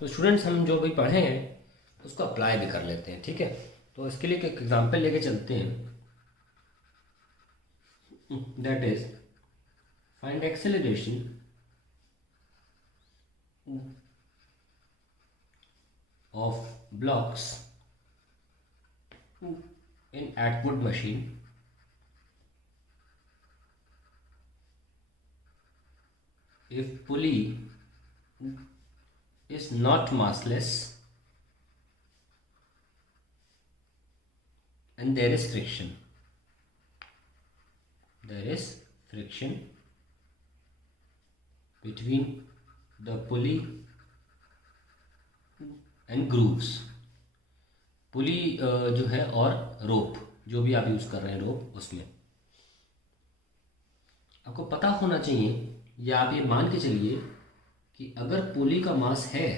तो स्टूडेंट्स हम जो भी पढ़े हैं उसको अप्लाई भी कर लेते हैं, ठीक है। तो इसके लिए एक एग्जांपल लेके चलते हैं, that is find acceleration of blocks in Atwood machine if pulley is not massless and there is friction. There is friction between the pulley and grooves. पुली जो है और रोप, जो भी आप यूज़ कर रहे हैं रोप, उसमें आपको पता होना चाहिए या आप ये मान के चलिए कि अगर पुली का मास है,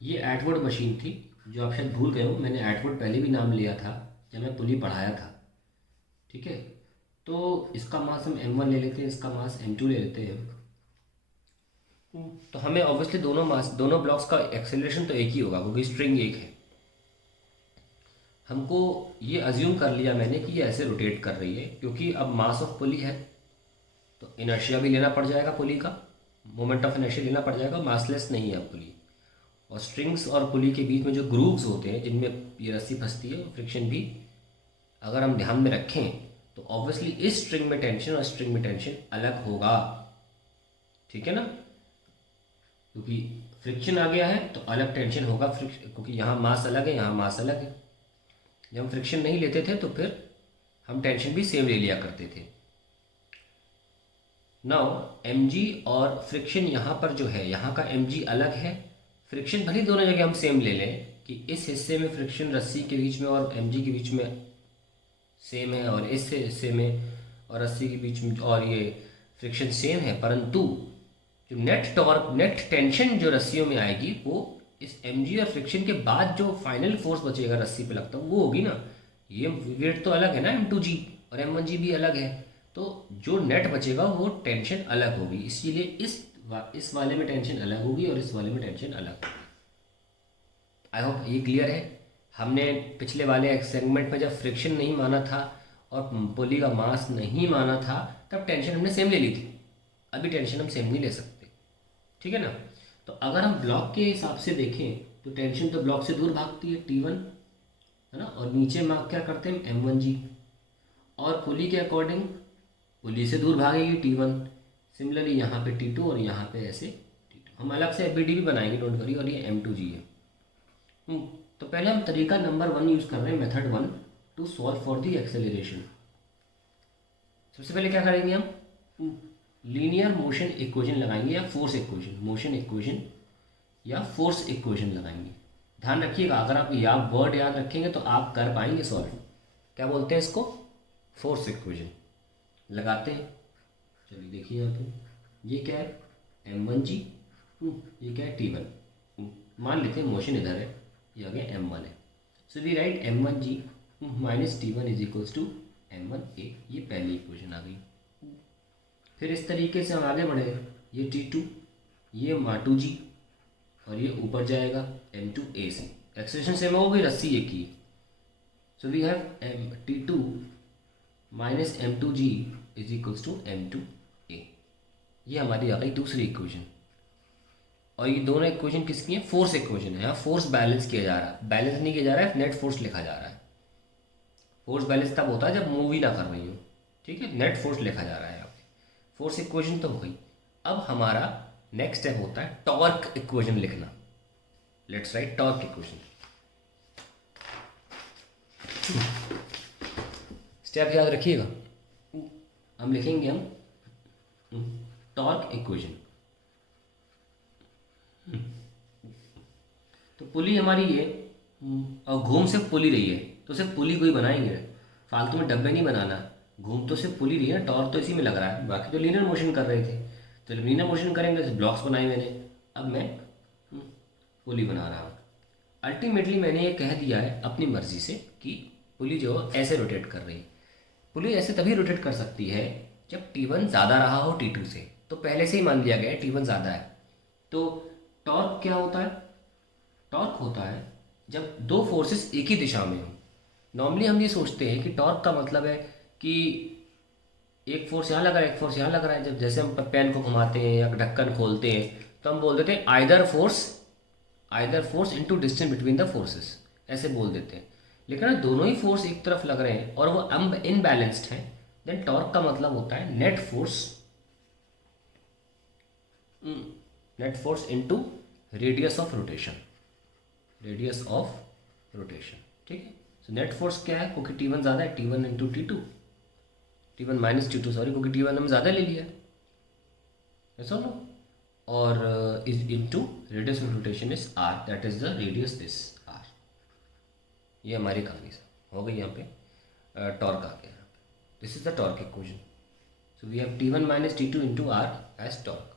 ये एटवर्ड मशीन थी जो आप शायद भूल गए हो, मैंने एटवर्ड पहले भी नाम लिया था जब मैं पुली पढ़ाया था, ठीक है। तो इसका मास हम m1 ले लेते हैं, इसका मास m2 ले लेते हैं। तो हमें ऑब्वियसली दोनों ब्लॉक्स का एक्सेलरेशन तो एक ही होगा क्योंकि स्ट्रिंग एक है। हमको ये अज्यूम कर लिया मैंने कि ये ऐसे रोटेट कर रही है क्योंकि अब मास ऑफ पुली है तो इनर्शिया भी लेना पड़ जाएगा, पुली का मोमेंट ऑफ इनर्शिया लेना पड़ जाएगा, मासलेस नहीं है पुली। और स्ट्रिंग्स और पुली के बीच में जो ग्रूव्स होते हैं जिनमें ये रस्सी फंसती है, फ्रिक्शन भी अगर हम ध्यान में रखें तो ऑब्वियसली इस स्ट्रिंग में टेंशन और स्ट्रिंग में टेंशन अलग होगा, ठीक है ना। क्योंकि फ्रिक्शन आ गया है तो अलग टेंशन होगा, क्योंकि यहाँ मास अलग है, यहाँ मास अलग है। जब हम फ्रिक्शन नहीं लेते थे तो फिर हम टेंशन भी सेम ले लिया करते थे। नाउ mg और फ्रिक्शन यहाँ पर जो है, यहाँ का mg अलग है, फ्रिक्शन भले दोनों जगह हम सेम ले लें कि इस हिस्से में फ्रिक्शन रस्सी के बीच में और mg के बीच में सेम है और इस हिस्से में और रस्सी के बीच में और ये फ्रिक्शन सेम है, परंतु जो नेट टॉर्क, नेट टेंशन जो रस्सियों में आएगी वो इस mg और फ्रिक्शन के बाद जो फाइनल फोर्स बचेगा रस्सी पे लगता वो होगी ना। ये वेट तो अलग है ना, m2g और m1g भी अलग है, तो जो नेट बचेगा वो टेंशन अलग होगी। इसीलिए इस वाले में टेंशन अलग होगी और इस वाले में टेंशन अलग। आई होप ये क्लियर है। हमने पिछले वाले सेगमेंट में जब फ्रिक्शन नहीं माना था और पुली का मास नहीं माना था तब टेंशन हमने सेम ले ली थी, अभी टेंशन हम सेम नहीं ले सकते, ठीक है ना। तो अगर हम ब्लॉक के हिसाब से देखें तो टेंशन तो ब्लॉक से दूर भागती है, T1 है ना, और नीचे मार्क क्या करते हैं m1g, और पुली के अकॉर्डिंग पुली से दूर भागेगी T1। सिमिलरली यहाँ पे T2 और यहाँ पे ऐसे T2। हम अलग से FBD भी बनाएंगे, डोंट वरी। और ये m2g है। तो पहले हम तरीका नंबर 1 यूज़ कर रहे हैं, method 1 to solve for the acceleration. सबसे पहले क्या करेंगे हम, लीनियर मोशन इक्वेशन लगाएंगे या फोर्स इक्वेशन, मोशन इक्वेशन या फोर्स इक्वेशन लगाएंगे। ध्यान रखिएगा, अगर आप वर्ड याद रखेंगे तो आप कर पाएंगे सॉल्व। क्या बोलते हैं इसको, फोर्स इक्वेशन लगाते हैं। चलिए देखिए यहाँ पे ये क्या है m1g, ये क्या है T1। मान लेते हैं मोशन इधर है, ये आ गया m1 है। So we write m1g minus T1 is equals to m1a। ये पहली इक्वेशन आ गई। फिर इस तरीके से हम आगे बढ़े, ये T2, ये m2g और ये ऊपर जाएगा m2a से। एक्सेलरेशन सेम हो गई, रस्सी एक ही। So we have T2 minus m2g is equals to m2a। ये हमारी आ गई दूसरी इक्वेशन। और ये दोनों इक्वेशन किसकी है, फोर्स इक्वेशन है। यहाँ फोर्स बैलेंस किया जा रहा है, बैलेंस नहीं किया जा रहा है, नेट फोर्स लिखा जा रहा है। फोर्स बैलेंस तब होता है जब मूव ही ना कर रही हो, ठीक है। नेट फोर्स लिखा जा रहा है यहाँ पे। फोर्स इक्वेशन तो हो गई। अब हमारा नेक्स्ट स्टेप होता है टॉर्क इक्वेशन लिखना। Let's write torque equation. Step याद रखिएगा, हम लिखेंगे टॉर्क इक्वेशन। तो पुली हमारी ये और घूम सिर्फ पुली रही है तो सिर्फ पुली को ही बनाएंगे, फालतू में डब्बे नहीं बनाना। घूम तो सिर्फ पुली रही है, टॉर्क तो इसी में लग रहा है, बाकी तो लीनियर मोशन कर रहे थे। तो लीनियर मोशन करेंगे तो ब्लॉक्स बनाए मैंने, अब मैं पुली बना रहा हूँ। अल्टीमेटली मैंने ये कह दिया है अपनी मर्जी से कि पुली जो ऐसे रोटेट कर रही है। पुली ऐसे तभी रोटेट कर सकती है जब T1 ज़्यादा रहा हो T2 से। तो पहले से ही मान लिया गया है T1 ज़्यादा है, तो टॉर्क क्या होता है? टॉर्क होता है जब दो फोर्सेस एक ही दिशा में हो। नॉर्मली हम ये सोचते हैं कि टॉर्क का मतलब है कि एक फोर्स यहाँ लगा है, एक फोर्स यहाँ लग रहा है। जब जैसे हम पेन को घुमाते हैं या ढक्कन खोलते हैं तो हम बोल देते हैं either force into distance between the forces, ऐसे बोल देते हैं। लेकिन अगर दोनों ही फोर्स एक तरफ लग रहे हैं और वो इनबैलेंस्ड हैं, देन टॉर्क का मतलब होता है net force into radius of rotation. ठीक है। सो नेट फोर्स क्या है? क्योंकि टी वन ज़्यादा है, T one into T one minus T two, sorry, क्योंकि टी वन हम ज़्यादा ले लिया है, ऐसा ना। और is into radius of rotation is R, that is the radius this R. ये हमारी कहानी से हो गई। यहाँ पे टॉर्क आ गया। This is the torque equation. So we have T one minus T two into R as torque.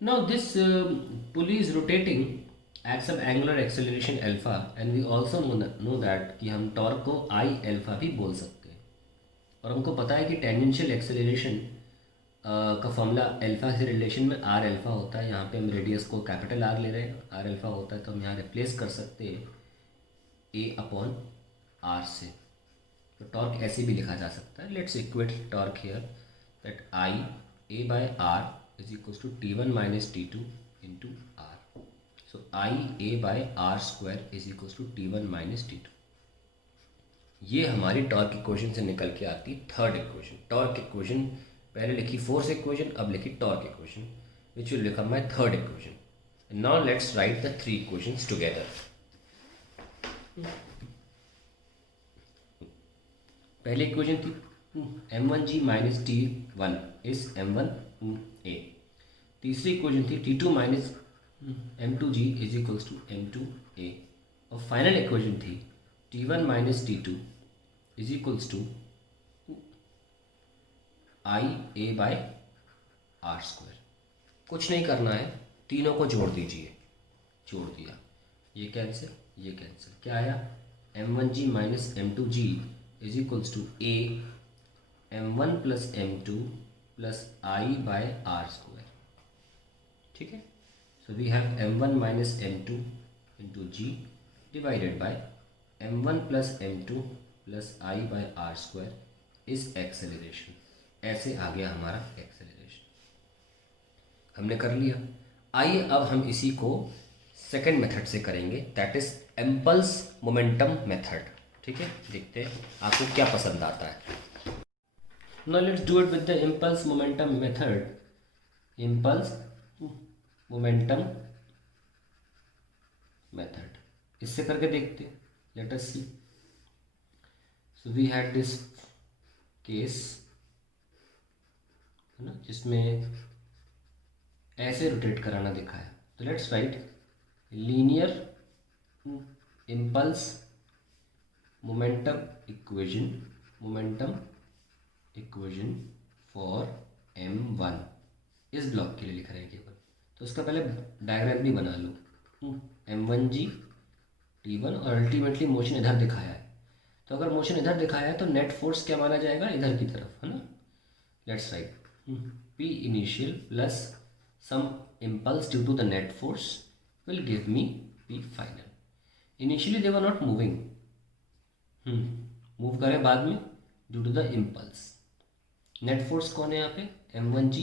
Now this pulley is rotating at some angular acceleration alpha, and we also know that कि हम torque को I alpha भी बोल सकते हैं। और हमको पता है कि टेंजेंशियल एक्सेलरेशन का फॉर्मूला अल्फा से रिलेशन में आर अल्फा होता है। यहाँ पे हम रेडियस को कैपिटल आर ले रहे हैं, आर अल्फा होता है, तो हम यहाँ रिप्लेस कर सकते हैं ए अपॉन आर से। तो टॉर्क ऐसे भी लिखा जा सकता है। Let's equate torque here that I A by R is equals to t1 minus t2 into r. So I a by r square is equals to t1 minus t2. ये हमारी टॉर्क इक्वेशन से निकल के आती third equation. Torque equation पहले लिखी force equation, अब लिखी torque equation, which will become my third equation. Now let's write the three equations together. पहली इक्वेशन थी m1g minus t1 is m1a। तीसरी इक्वेशन थी t2 minus m2g is equals to m2a। और final equation थी t1 minus t2 is equals to I A by R square. कुछ नहीं करना है, तीनों को जोड़ दीजिए। जोड़ दिया, ये कैंसिल, ये कैंसिल, क्या आया? m1g minus m2g is equals to a m1 plus m2 plus I by R square. ठीक है। So we have m1 minus m2 into G divided by m1 plus m2 plus I by R square is acceleration. ऐसे आ गया हमारा acceleration, हमने कर लिया। आइए अब हम इसी को सेकंड मेथड से करेंगे, that is impulse momentum method. ठीक है, देखते हैं आपको क्या पसंद आता है। Now let's do it with the impulse momentum method. Impulse momentum method. इससे करके देखते हैं। Let us see. So we had this case, है ना, जिसमें ऐसे रोटेट कराना दिखाया। तो let's write linear impulse momentum equation for m1 इस ब्लॉक के लिए लिख रहे हैं केवल। तो उसका पहले डायग्राम भी बना लो। m1g t1 और अल्टीमेटली मोशन इधर दिखाया है। तो अगर मोशन इधर दिखाया है तो नेट फोर्स क्या माना जाएगा? इधर की तरफ, है ना। Let's write p initial plus some impulse due to the net force will give me p final. Initially they were not moving, move करें बाद में due to the impulse. Net force कौन है यहाँ पे? m1g,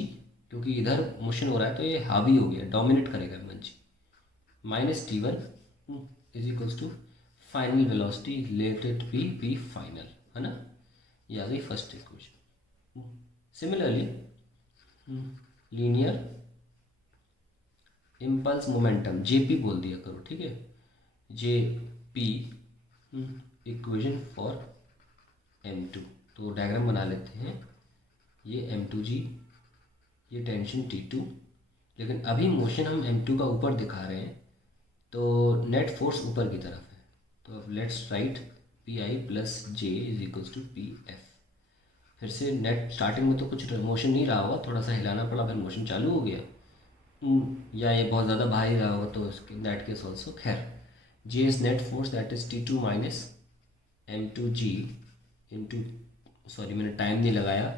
क्योंकि इधर मोशन हो रहा है तो ये हावी हो गया, डोमिनेट करेगा m1g। Minus t1 is equals to final velocity, let it be p final, है ना। ये आ गई first equation. Similarly linear impulse momentum jp बोल दिया करो, ठीक है, jp इक्वेशन फॉर m2। तो डायग्राम बना लेते हैं। ये m2g, ये टेंशन t2, लेकिन अभी मोशन हम m2 का ऊपर दिखा रहे हैं तो नेट फोर्स ऊपर की तरफ है। तो अब let's write P I plus J is equals to P F. फिर से नेट स्टार्टिंग में तो कुछ मोशन नहीं रहा होगा, थोड़ा सा हिलाना पड़ा, फिर मोशन चालू हो गया। या ये बहुत ज़्यादा भारी रहा होगा तो उसके दैट केस ऑल्सो। खैर, G is net force that is T2 minus M2G into, sorry मैंने टाइम नहीं लगाया,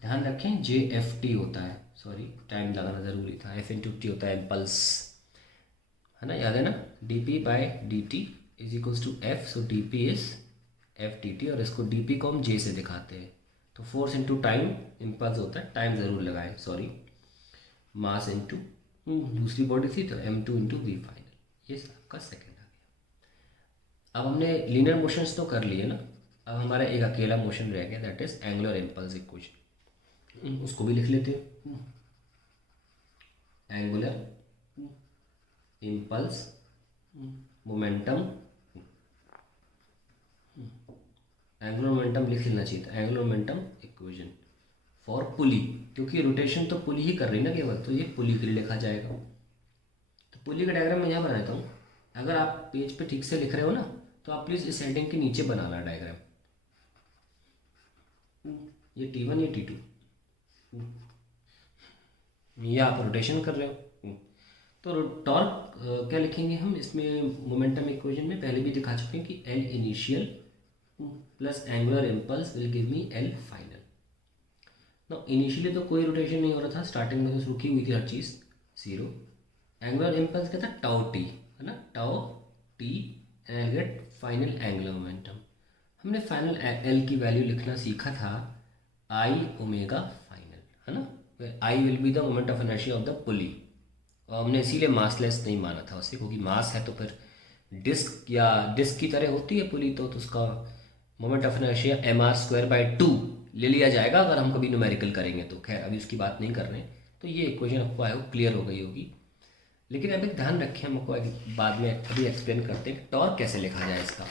ध्यान रखें JFT होता है, सॉरी टाइम लगाना ज़रूरी था, F/T होता है इम्पल्स, है ना, याद है ना, dp/dt is equals to F, so dp is F/dt, और इसको dp को हम J से दिखाते हैं, तो फोर्स इंटू टाइम इम्पल्स होता है, टाइम ज़रूर लगाएं, सॉरी, मास इंटू दूसरी बॉडी थी तो M2 इंटू वी फाइनल, ये आपका सेकेंड आ गया। अब हमने लीनियर मोशंस तो कर लिए ना, अब हमारा एक अकेला मोशन रह गया, that is angular impulse equation, उसको भी लिख लेते हैं। Angular impulse momentum, angular momentum लिख लेना चाहिए था, एंगुलर मोमेंटम इक्वेशन फॉर पुली, क्योंकि रोटेशन तो पुली ही कर रही है ना केवल, तो ये पुली के लिए लिखा जाएगा। तो पुली का डायग्राम मैं यहाँ बना देता हूँ, अगर आप पेज पे ठीक से लिख रहे हो ना तो आप प्लीज़ इस हेडिंग के नीचे बनाना डायग्राम, ये T1 ये T2, ये आप रोटेशन कर रहे हो, तो टॉर्क क्या लिखेंगे हम इसमें मोमेंटम इक्वेशन में, पहले भी दिखा चुके हैं कि L initial plus angular impulse will give me L final. ना इनिशियली तो कोई रोटेशन नहीं हो रहा था, स्टार्टिंग में तो रुकी हुई थी हर चीज़, जीरो। एंगुलर इम्पल्स क्या था, टाउ टी, है ना, tau T, and I get final angular momentum. हमने फाइनल एल की वैल्यू लिखना सीखा था आई ओमेगा फाइनल, है ना, I will be the moment of inertia of the पुली, और हमने इसीलिए मासलेस नहीं माना था उसे, क्योंकि मास है तो फिर डिस्क या डिस्क की तरह होती है पुली, तो उसका मोमेंट ऑफ इनर्शिया mr²/2 ले लिया जाएगा अगर हम कभी न्यूमेरिकल करेंगे तो। खैर अभी उसकी बात नहीं कर रहे हैं, तो ये इक्वेशन आपको आई होप क्लियर हो गई होगी। लेकिन अभी ध्यान रखें, हमको बाद में अभी एक्सप्लेन करते हैं टॉर्क कैसे लिखा जाए इसका।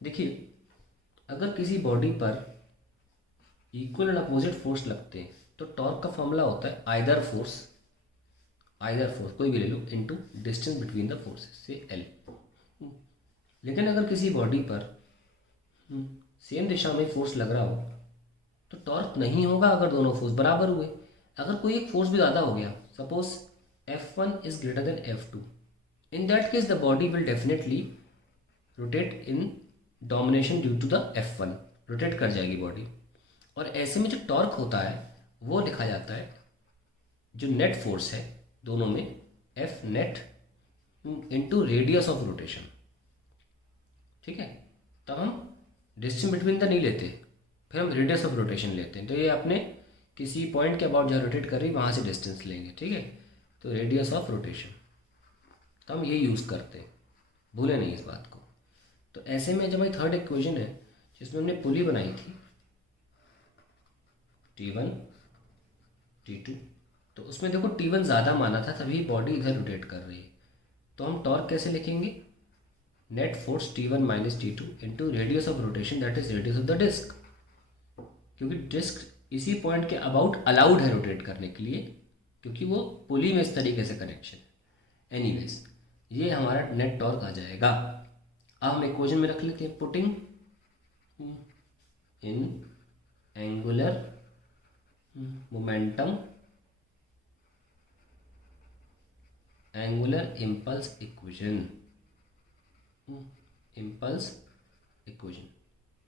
देखिए, अगर किसी बॉडी पर इक्वल एंड अपोजिट फोर्स लगते हैं तो टॉर्क का फॉर्मूला होता है आइदर फोर्स कोई भी ले लो into distance between the forces से L। लेकिन अगर किसी बॉडी पर सेम दिशा में फोर्स लग रहा हो तो टॉर्क नहीं होगा अगर दोनों फोर्स बराबर हुए। अगर कोई एक फोर्स भी ज़्यादा हो गया, suppose F1 is greater than F2, in that case the body will definitely rotate in domination due to the F1, rotate कर जाएगी बॉडी। और ऐसे में जो टॉर्क होता है वो लिखा जाता है, जो नेट फोर्स है दोनों में, F net into radius of rotation, ठीक है। तो हम डिस्टेंस बिटवीन द नहीं लेते, फिर हम रेडियस ऑफ रोटेशन लेते हैं, तो ये अपने किसी पॉइंट के अबाउट जहाँ रोटेट कर रही है वहाँ से डिस्टेंस लेंगे, ठीक है, तो रेडियस ऑफ रोटेशन, तो हम ये यूज़ करते हैं, भूले नहीं इस बात को। तो ऐसे में जब हमारी थर्ड इक्वेशन है जिसमें हमने पुली बनाई थी T1 T2, तो उसमें देखो T1 ज़्यादा माना था तभी बॉडी इधर रोटेट कर रही है, तो हम टॉर्क कैसे लिखेंगे, net force T1 minus T2 into radius of rotation that is radius of the disc, क्योंकि डिस्क इसी पॉइंट के अबाउट अलाउड है रोटेट करने के लिए, क्योंकि वो पुली में इस तरीके से कनेक्शन है। एनीवेज, ये हमारा नेट टॉर्क आ जाएगा। अब हम इक्वेशन में रख लेते हैं, putting in angular momentum angular impulse equation,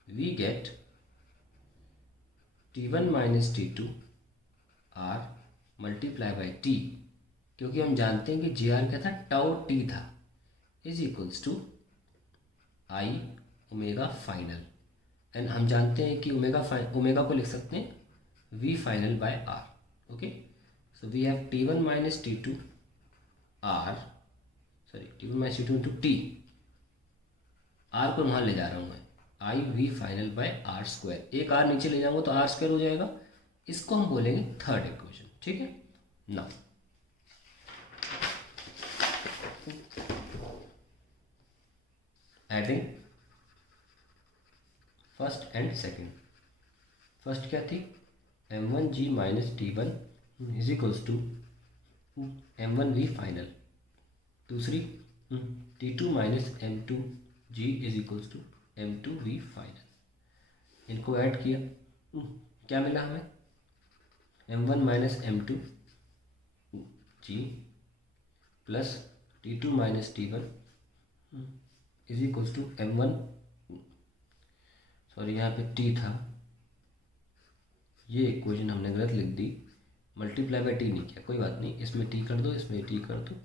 we get T1 minus T2 R multiply by T, क्योंकि हम जानते हैं कि JR क्या था, टाउ T था, is equals to I omega final, and हम जानते हैं कि ओमेगा को लिख सकते हैं V final by R। Okay, so we have T1 minus T2 R, sorry T1 minus T2 into T, R को वहाँ ले जा रहा हूँ मैं, I V final by R square, एक आर नीचे ले जाऊँगा तो आर स्क्वायर हो जाएगा, इसको हम बोलेंगे थर्ड इक्वेशन, ठीक है ना। Adding first and second, first क्या थी, M1G minus T1 is equals to M1V final, दूसरी T2 minus M2G is equals to M2V final. इनको ऐड किया, क्या मिला हमें, m1 minus m2 G plus t2 minus t1 is equals to m1, sorry यहाँ पे t था, ये इक्वेशन हमने गलत लिख दी, मल्टीप्लाई बाई टी नहीं किया, कोई बात नहीं, इसमें t कर दो, इसमें t कर दो,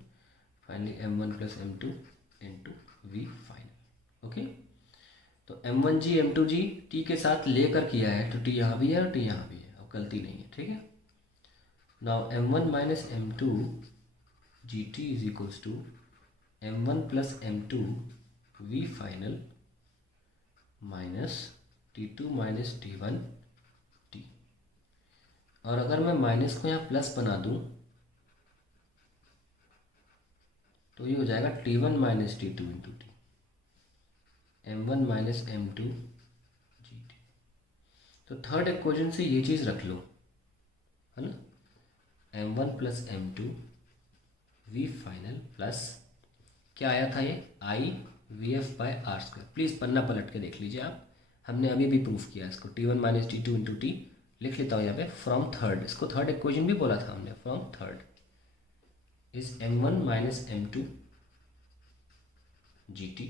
finally m1 plus m2 into V final. Okay, तो m1 जी m2 जी t के साथ लेकर किया है, तो t यहाँ भी है और t यहाँ भी है, अब गलती नहीं है, ठीक है। Now m1 minus m2 G T is equals to m1 plus m2 V final minus t2 minus t1 t, और अगर मैं माइनस को यहाँ प्लस बना दूँ तो ये हो जाएगा t1 minus t2 into T, m1 minus m2 G T. तो थर्ड इक्वेशन से ये चीज़ रख लो, है ना, m1 plus m2 V final plus क्या आया था ये I V F by R square. Please पन्ना पलट के देख लीजिए आप, हमने अभी भी प्रूफ किया इसको, t1 minus t2 into T लिख लेता हूँ यहाँ पे, फ्रॉम थर्ड, इसको थर्ड इक्वेशन भी बोला था हमने, from third is m1 minus m2 G T.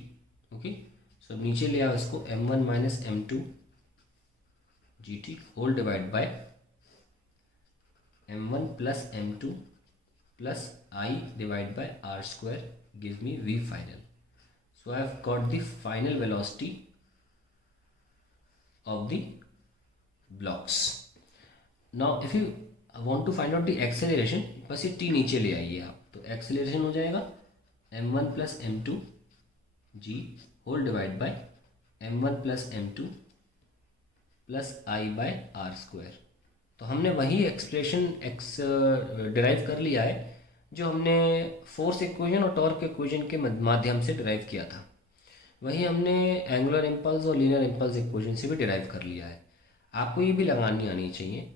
Okay, so नीचे ले आओ इसको, m1 minus m2 G T whole divide by m1 plus m2 plus I divide by R square gives me v final. So I have got the final velocity of the blocks. Now if you want to find out the acceleration, बस ये t नीचे ले आइए आप, तो acceleration हो जाएगा m1 plus m2 g whole divide by m1 plus m2 plus I by R square. तो हमने वही एक्सप्रेशन डिराइव कर लिया है जो हमने फोर्स इक्वेशन और टॉर्क इक्वेशन के माध्यम से डिराइव किया था, वही हमने एंगुलर इम्पल्स और लीनियर इम्पल्स इक्वेशन से भी डिराइव कर लिया है। आपको ये भी लगानी आनी चाहिए,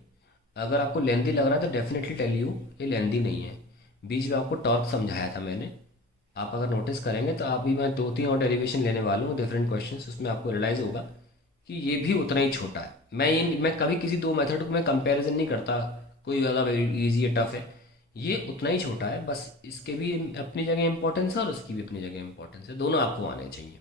अगर आपको लेंथी लग रहा है तो डेफिनेटली टेल यू ये लेंथी नहीं है। बीच में आपको टॉर्क समझाया था मैंने, आप अगर नोटिस करेंगे तो आप भी, मैं 2-3 और डेरिवेशन लेने वाला हूँ डिफरेंट क्वेश्चन, उसमें आपको रियलाइज़ होगा कि ये भी उतना ही छोटा है। मैं कभी किसी दो मेथड को मैं कंपैरिजन नहीं करता, कोई ज़्यादा ईजी है टफ है, ये उतना ही छोटा है, बस इसके भी अपनी जगह इंपॉर्टेंस है और उसकी भी अपनी जगह इंपॉर्टेंस है, दोनों आपको आने चाहिए।